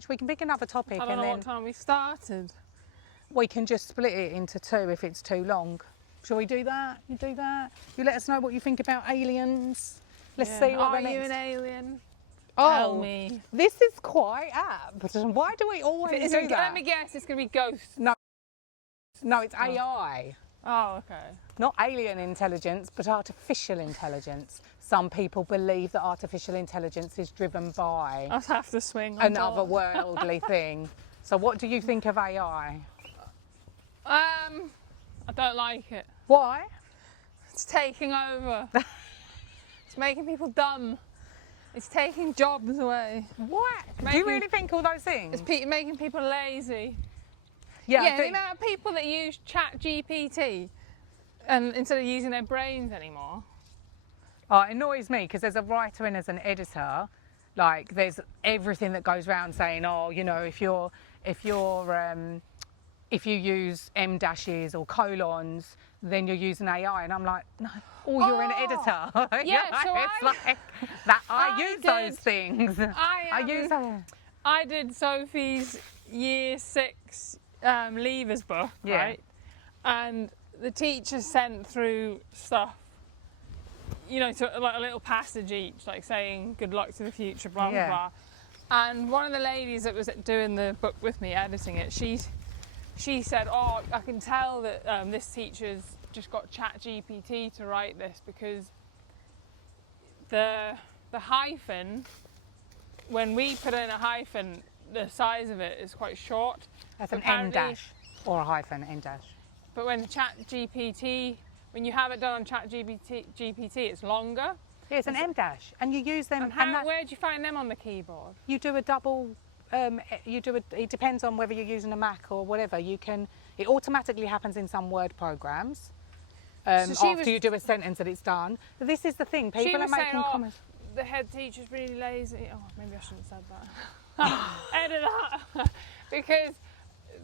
much. We can pick another topic I don't and know then what time we started. we can just split it into two if it's too long. Shall we do that? You do that? You let us know what you think about aliens. Let's see what Are the you next... an alien? Oh, Tell me. this is quite apt. Why do we always do that? Let me guess, it's going to be ghosts. No, it's AI. Oh, okay. Not alien intelligence, but artificial intelligence. Some people believe that artificial intelligence is driven by I'll have to swing on another top. worldly thing. So what do you think of AI? I don't like it. Why? It's taking over. It's making people dumb. It's taking jobs away. What? Do you really think all those things? It's making people lazy. Yeah, Yeah, the amount of people that use ChatGPT and instead of using their brains anymore. Oh, it annoys me because as a writer and as an editor, like there's everything that goes around saying, oh, you know, if you use M dashes or colons, then you're using AI, and I'm like, no, oh, you're an editor. Yeah, so it's like that. I use those did- things. I use them. I did Sophie's year 6 leavers book, Yeah. right? And the teacher sent through stuff, you know, to, like a little passage each, like saying good luck to the future, blah, Yeah. blah, blah. And one of the ladies that was doing the book with me, editing it, she said, oh, I can tell that this teacher's just got ChatGPT to write this because the hyphen, when we put in a hyphen, the size of it is quite short. That's an M Apparently- dash or a hyphen M dash. But when ChatGPT, when you have it done on ChatGPT, it's longer. Yeah, it's an M dash, and you use them. And where do you find them on the keyboard? You do a double. It depends on whether you're using a Mac or whatever. It automatically happens in some Word programs. After you do a sentence that it's done. But this is the thing. People are making comments. The head teacher's really lazy. Oh, maybe I shouldn't have said that. Edit that. Because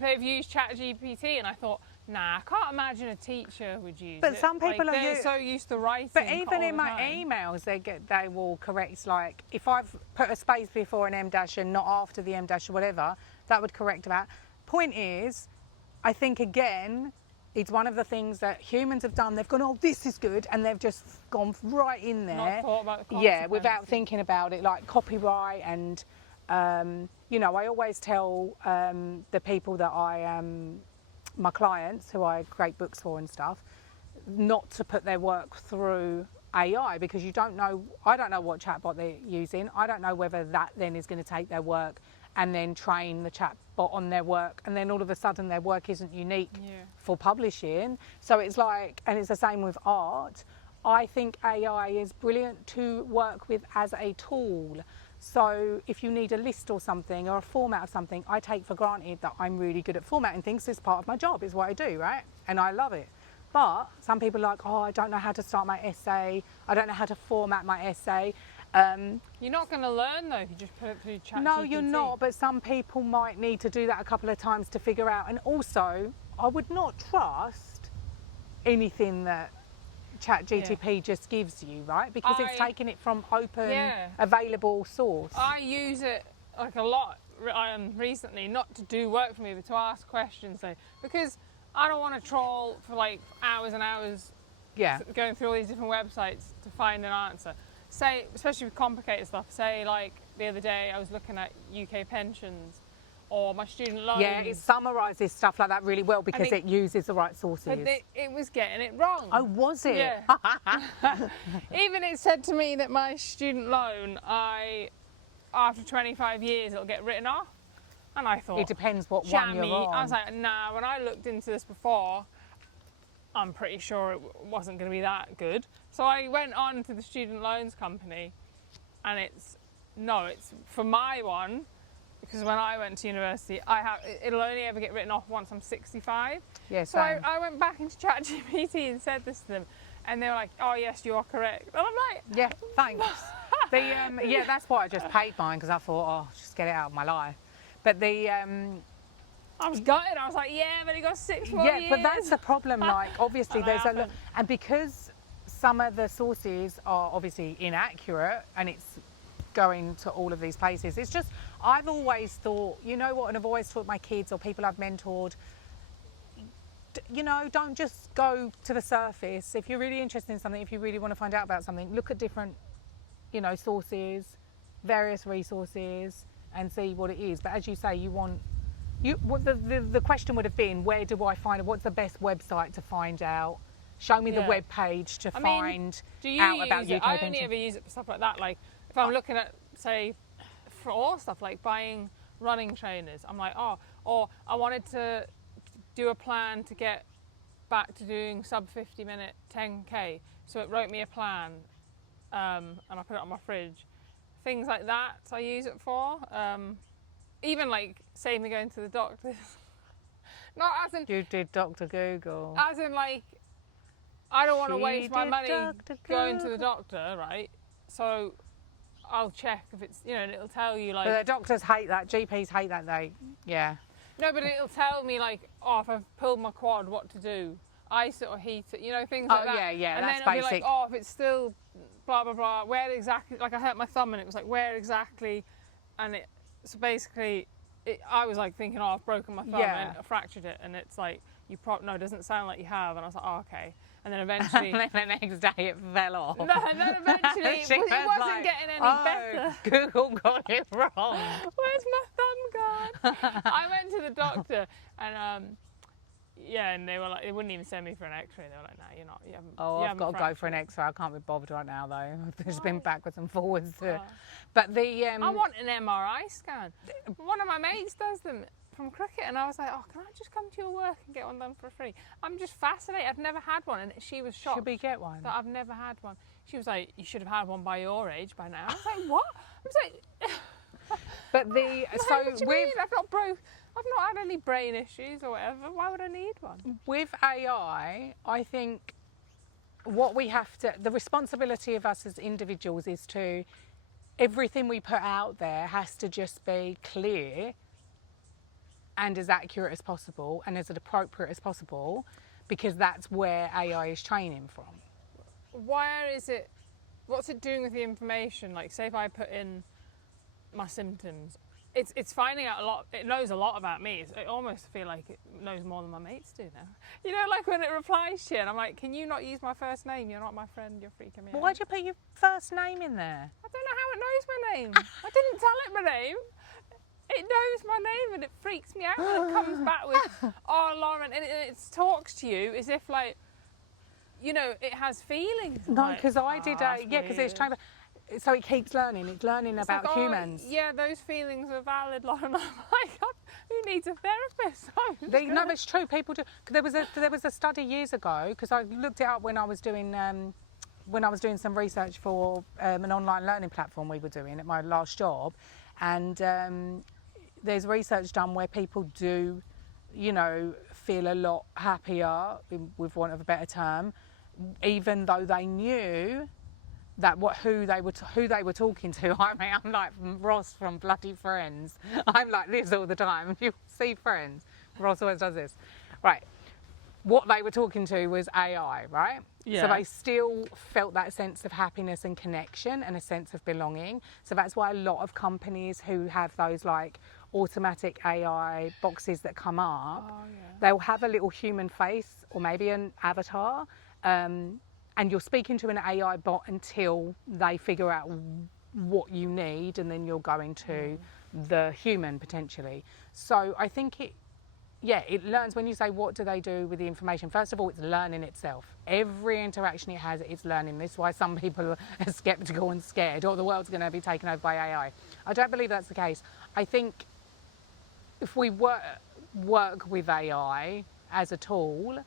they've used ChatGPT, and I thought, nah, I can't imagine a teacher would use it. But some people are they're so used to writing. But even all in the my time. emails, they will correct. Like if I've put a space before an M dash and not after the M dash or whatever, that would correct that. Point is, I think again, it's one of the things that humans have done. They've gone, oh, this is good, and they've just gone right in there. Not thought about the yeah, without consequences. thinking about it, like copyright and. You know, I always tell the people that my clients who I create books for and stuff, not to put their work through AI because you don't know, I don't know what chatbot they're using. I don't know whether that then is going to take their work and then train the chatbot on their work, and then all of a sudden their work isn't unique for publishing. So it's like, and it's the same with art. I think AI is brilliant to work with as a tool. So if you need a list or something or a format of something, I take for granted that I'm really good at formatting things. It's part of my job, is what I do, right? And I love it. But some people are like, oh, I don't know how to start my essay. I don't know how to format my essay. You're not going to learn though if you just put it through ChatGPT. No, you're not. But some people might need to do that a couple of times to figure out. And also, I would not trust anything that ChatGPT just gives you, right? Because it's taking it from open, available source. I use it like a lot recently, not to do work for me, but to ask questions. So, because I don't want to troll for like hours and hours going through all these different websites to find an answer. Say, especially with complicated stuff, say like the other day I was looking at UK pensions or my student loans. Yeah, it summarises stuff like that really well because it uses the right sources. But it was getting it wrong. Oh, was it? Yeah. Even it said to me that my student loan, after 25 years, it'll get written off. And I thought, it depends what one you're on. I was like, nah, when I looked into this before, I'm pretty sure it wasn't going to be that good. So I went on to the student loans company, and it's for my one, because when I went to university, it'll only ever get written off once I'm 65. Yeah, so I went back into ChatGPT and said this to them, and they were like, "Oh yes, you are correct." And I'm like, "Yeah, thanks." Yeah, that's why I just paid mine because I thought, "Oh, just get it out of my life." But I was gutted. I was like, "Yeah, but it got 6 more years." Yeah, but that's the problem. Like, obviously, there's a lot, and because some of the sources are obviously inaccurate, and it's going to all of these places. It's just, I've always thought, you know what, and I've always taught my kids or people I've mentored, you know, don't just go to the surface. If you're really interested in something, if you really want to find out about something, look at different, you know, sources, various resources, and see what it is. But as you say, the question would have been, where do I find it? What's the best website to find out? Show me the web page to find out about UK pensions. I only ever use it for stuff like that. Like if I'm looking at, say, for all stuff like buying running trainers, I'm like, or I wanted to do a plan to get back to doing sub 50-minute 10k, so it wrote me a plan, and I put it on my fridge. Things like that I use it for. Even like save me going to the doctor. Not as in you did Dr. Google. As in like, I don't want to waste my money going to the doctor, right? So I'll check if it's, you know, and it'll tell you like. But the doctors hate that. GPs hate that. No, but it'll tell me like, if I've pulled my quad, what to do. Ice it or heat it, you know, things like that. Yeah, and that's then basic. Be like, if it's still blah blah blah, where exactly? Like I hurt my thumb, and it was like, where exactly? And so basically, I was like thinking, I've broken my thumb and I fractured it, and it's like, no, it doesn't sound like you have, and I was like, okay. And then eventually, and then the next day it fell off. No, and then eventually it wasn't getting any better. Google got it wrong. Where's my thumb gone? I went to the doctor, and and they were like, they wouldn't even send me for an X-ray. They were like, no, you're not. You haven't. I've got to go for an X-ray. I can't be bothered right now, though. I've just been backwards and forwards. But I want an MRI scan. One of my mates does them from cricket, and I was like, can I just come to your work and get one done for free? I'm just fascinated. I've never had one, and she was shocked. Should we get one? That I've never had one. She was like, you should have had one by your age by now. I was like, what? I was like, but what do you mean? I've not had any brain issues or whatever. Why would I need one? With AI, I think what we have to, the responsibility of us as individuals is to, everything we put out there has to just be clear and as accurate as possible and as appropriate as possible, because that's where AI is training from. What's it doing with the information? Like, say if I put in my symptoms, it's finding out a lot. It knows a lot about me. I almost feel like it knows more than my mates do now. You know, like when it replies to you, and I'm like, can you not use my first name? You're not my friend. You're freaking me out. Why'd you put your first name in there? I don't know how it knows my name. I didn't tell it my name. It knows my name, and it freaks me out when it comes back with, Lauren, and it talks to you as if like, you know, it has feelings. No, because because it's trying to. So it keeps learning. It's learning about humans. Yeah, those feelings are valid, Lauren. I'm like, who needs a therapist? No, it's true. People do. There was a study years ago, because I looked it up when I was doing some research for an online learning platform we were doing at my last job, and there's research done where people do, you know, feel a lot happier, with want of a better term, even though they knew that who they were talking to. I mean, I'm like Ross from bloody Friends. I'm like this all the time. You see Friends. Ross always does this. Right. What they were talking to was AI, right? Yeah. So they still felt that sense of happiness and connection and a sense of belonging. So that's why a lot of companies who have those like automatic AI boxes that come up, they'll have a little human face or maybe an avatar. And you're speaking to an AI bot until they figure out what you need, and then you're going to the human potentially. So I think it learns. When you say what do they do with the information, first of all, it's learning itself. Every interaction it has, it's learning. This is why some people are skeptical and scared, or the world's going to be taken over by AI. I don't believe that's the case. I think if we work with AI as a tool,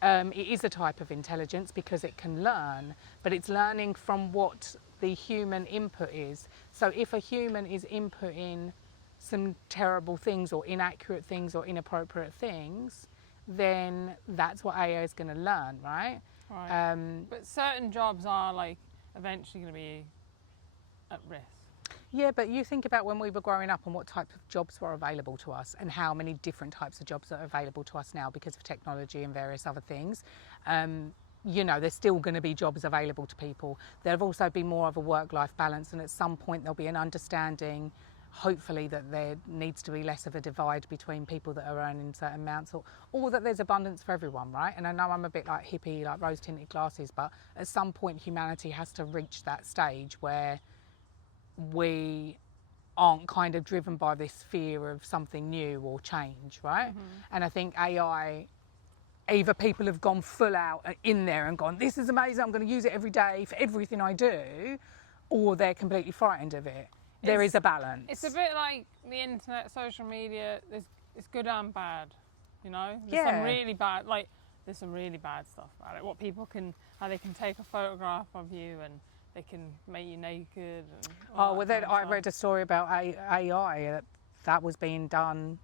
it is a type of intelligence because it can learn, but it's learning from what the human input is. So if a human is inputting some terrible things or inaccurate things or inappropriate things, then that's what AI is going to learn, right? Right. But certain jobs are like eventually going to be at risk. Yeah, but you think about when we were growing up and what type of jobs were available to us and how many different types of jobs are available to us now because of technology and various other things. You know, there's still going to be jobs available to people. There'll also be more of a work-life balance, and at some point there'll be an understanding, hopefully that there needs to be less of a divide between people that are earning certain amounts, or that there's abundance for everyone, right? And I know I'm a bit like hippie, like rose tinted glasses, but at some point humanity has to reach that stage where we aren't kind of driven by this fear of something new or change, right? And I think AI, either people have gone full out in there and gone, this is amazing, I'm going to use it every day for everything I do, or they're completely frightened of it. There is a balance. It's a bit like the internet, social media. It's good and bad, you know. There's some really bad, there's some really bad stuff about it. How they can take a photograph of you and they can make you naked. And then I read a story about AI that was being done.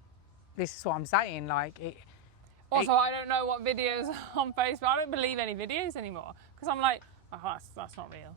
This is what I'm saying. Also, I don't know what videos on Facebook. I don't believe any videos anymore because I'm like, oh, that's not real.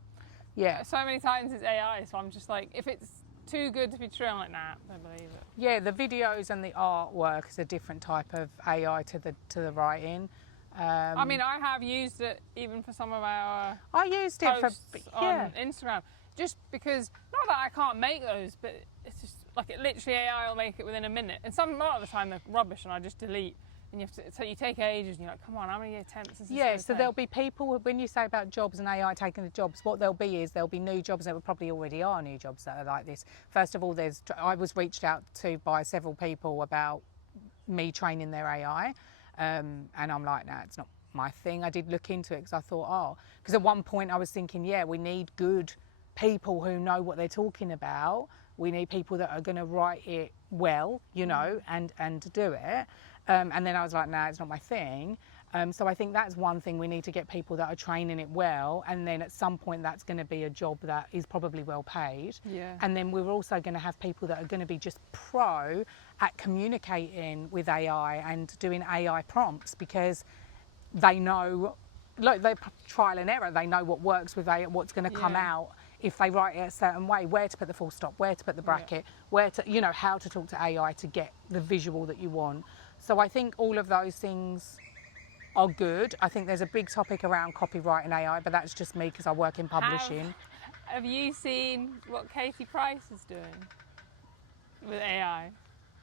Yeah. So many times it's AI, so I'm just like, if it's too good to be true, I'm like, nah, don't believe it. Yeah, the videos and the artwork is a different type of AI to the writing. I mean, I have used it even for some of our I used it posts on Instagram, just because, not that I can't make those, but it's just like literally AI will make it within a minute, and a lot of the time they're rubbish, and I just delete. And you take ages, and you're like, come on, how many attempts is this Yeah, so take? there'll be people, when you say about jobs and AI taking the jobs, what there'll be new jobs, and there probably already are new jobs that are like this. First of all, I was reached out to by several people about me training their AI, and I'm like, nah, it's not my thing. I did look into it because I thought, because at one point I was thinking, yeah, we need good people who know what they're talking about. We need people that are going to write it well, you know, and do it. And then I was like, nah, it's not my thing. So I think that's one thing. We need to get people that are training it well. And then at some point, that's going to be a job that is probably well paid. Yeah. And then we're also going to have people that are going to be just pro at communicating with AI and doing AI prompts, because they know, like, they trial and error. They know what works with AI, what's going to come out if they write it a certain way, where to put the full stop, where to put the bracket, where to, you know, how to talk to AI to get the visual that you want. So I think all of those things are good. I think there's a big topic around copyright and AI, but that's just me because I work in publishing. Have you seen what Katie Price is doing with AI?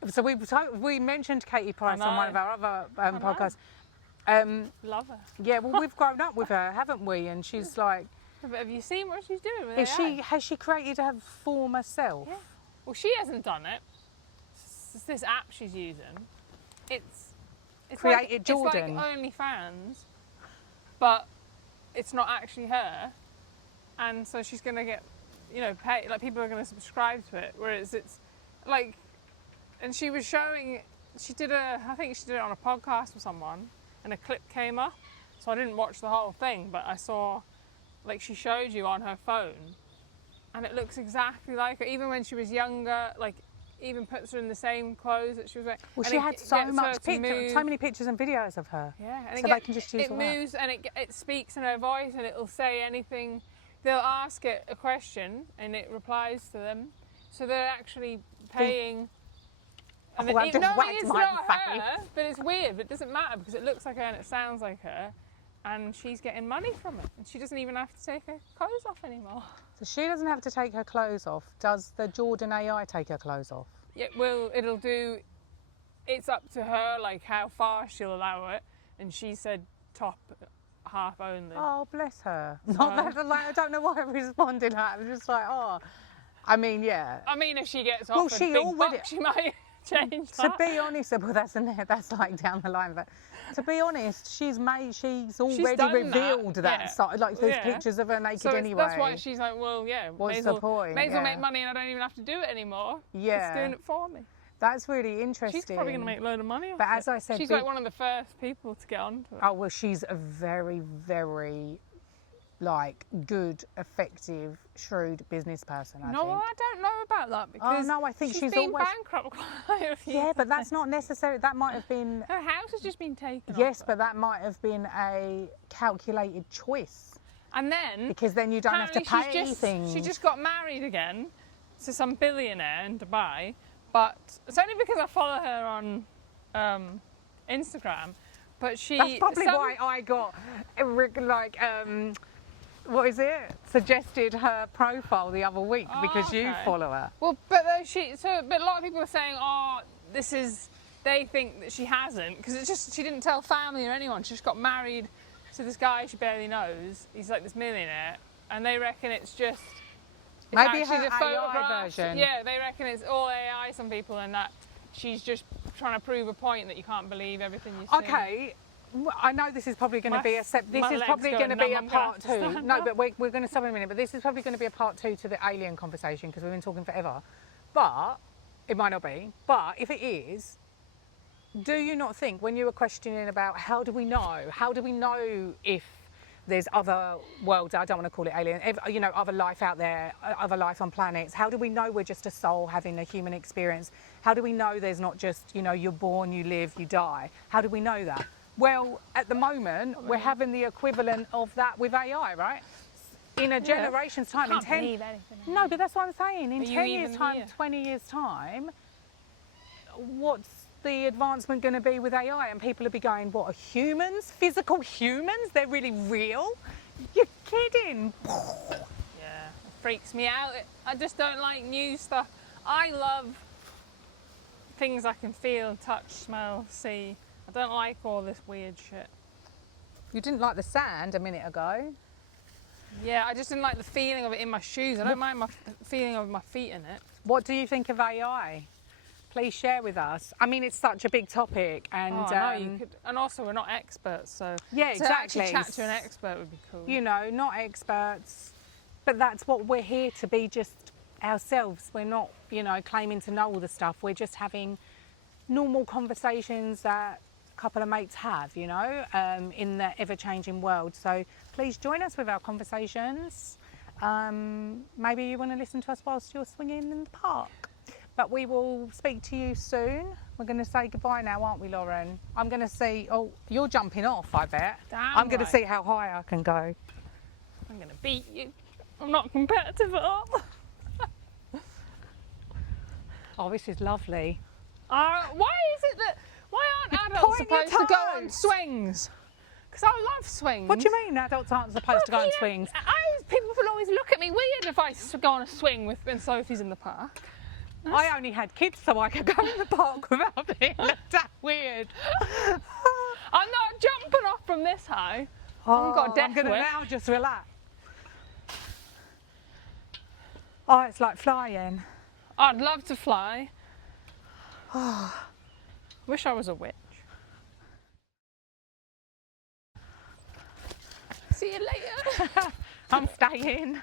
So we mentioned Katie Price on one of our other podcasts. Love her. Yeah, well, we've grown up with her, haven't we? And she's like... But have you seen what she's doing with AI? Has she created her form herself? Yeah. Well, she hasn't done it. It's this app she's using. It's created like, Jordan. It's like OnlyFans, but it's not actually her. And so she's going to get, you know, pay, like people are going to subscribe to it. Whereas it's like, and she was showing, I think she did it on a podcast with someone, and a clip came up. So I didn't watch the whole thing, but I saw, like, she showed you on her phone, and it looks exactly like her. Even when she was younger, like, even puts her in the same clothes that she was wearing. Well, she had so many pictures and videos of her. Yeah, and so they can just use it moves and it speaks in her voice, and it'll say anything. They'll ask it a question and it replies to them. So they're actually paying. And it's not her, but it's weird. But it doesn't matter because it looks like her and it sounds like her, and she's getting money from it, and she doesn't even have to take her clothes off anymore. So she doesn't have to take her clothes off. Does the Jordan AI take her clothes off? Yeah, well, it'll do. It's up to her, like how far she'll allow it, and she said top half only. Oh, bless her. So, not that, like, I don't know why I responded that. I was just like, oh, I mean, yeah. I mean, if she gets off a big buck, she might change that. To be honest, well, that's like down the line, but to be honest, she's already revealed that side, like there's pictures of her naked anyway. That's why she's like, well, yeah, what's the point? May as well make money and I don't even have to do it anymore. Yeah. It's doing it for me. That's really interesting. She's probably going to make a load of money off But as I said, she's like one of the first people to get onto it. Oh, well, she's a very, very, like, good, effective, shrewd business person, I think. No, I don't know about that because I think she's been always bankrupt quite a few times. but that's not necessary. That might have been... Her house has just been taken Yes, off but that might have been a calculated choice. And then... Because then you don't have to pay things. She just got married again to some billionaire in Dubai, but it's only because I follow her on Instagram, but she... That's probably why I got, like... what is it? Suggested her profile the other week because you okay. follow her. Well, but but a lot of people are saying, oh, they think that she hasn't, because it's just, she didn't tell family or anyone. She just got married to this guy she barely knows. He's like this millionaire, and they reckon it's just, maybe actually her the AI photographs. version. Yeah, they reckon it's all AI, some people, and that she's just trying to prove a point that you can't believe everything you see. Okay. I know this is probably going to be this is probably going to be a part 2. No, but we're going to stop in a minute. But this is probably going to be a part 2 to the alien conversation because we've been talking forever. But it might not be. But if it is, do you not think when you were questioning about how do we know if there's other worlds, I don't want to call it alien, you know, other life out there, other life on planets, how do we know we're just a soul having a human experience? How do we know there's not just, you know, you're born, you live, you die? How do we know that? Well, at the moment, we're having the equivalent of that with AI, right? In a generation's time, in 10... No, but that's what I'm saying. In 10 years' time, here? 20 years' time, what's the advancement going to be with AI? And people will be going, what, are humans? Physical humans? They're really real? You're kidding. Yeah, it freaks me out. I just don't like new stuff. I love things I can feel, touch, smell, see. I don't like all this weird shit. You didn't like the sand a minute ago. Yeah, I just didn't like the feeling of it in my shoes. I don't mind the feeling of my feet in it. What do you think of AI? Please share with us. I mean, it's such a big topic, and and also we're not experts, so yeah, exactly. To actually chat to an expert would be cool. You know, not experts, but that's what we're here to be, just ourselves. We're not, you know, claiming to know all the stuff. We're just having normal conversations that a couple of mates have, you know, in the ever-changing world. So please join us with our conversations. Maybe you want to listen to us whilst you're swinging in the park. But we will speak to you soon. We're going to say goodbye now, aren't we, Lauren? I'm going to see... Oh, you're jumping off, I bet. I'm going to see how high I can go. I'm going to beat you. I'm not competitive at all. Oh, this is lovely. Why aren't adults supposed to go on swings? Because I love swings. What do you mean adults aren't supposed to go on swings? People will always look at me weird if I go on a swing when Sophie's in the park. I only had kids so I could go in the park without being looked at weird. I'm not jumping off from this high. Oh, I've got a death I'm going to wish. now just relax. Oh, it's like flying. I'd love to fly. Wish I was a witch. See you later. I'm staying.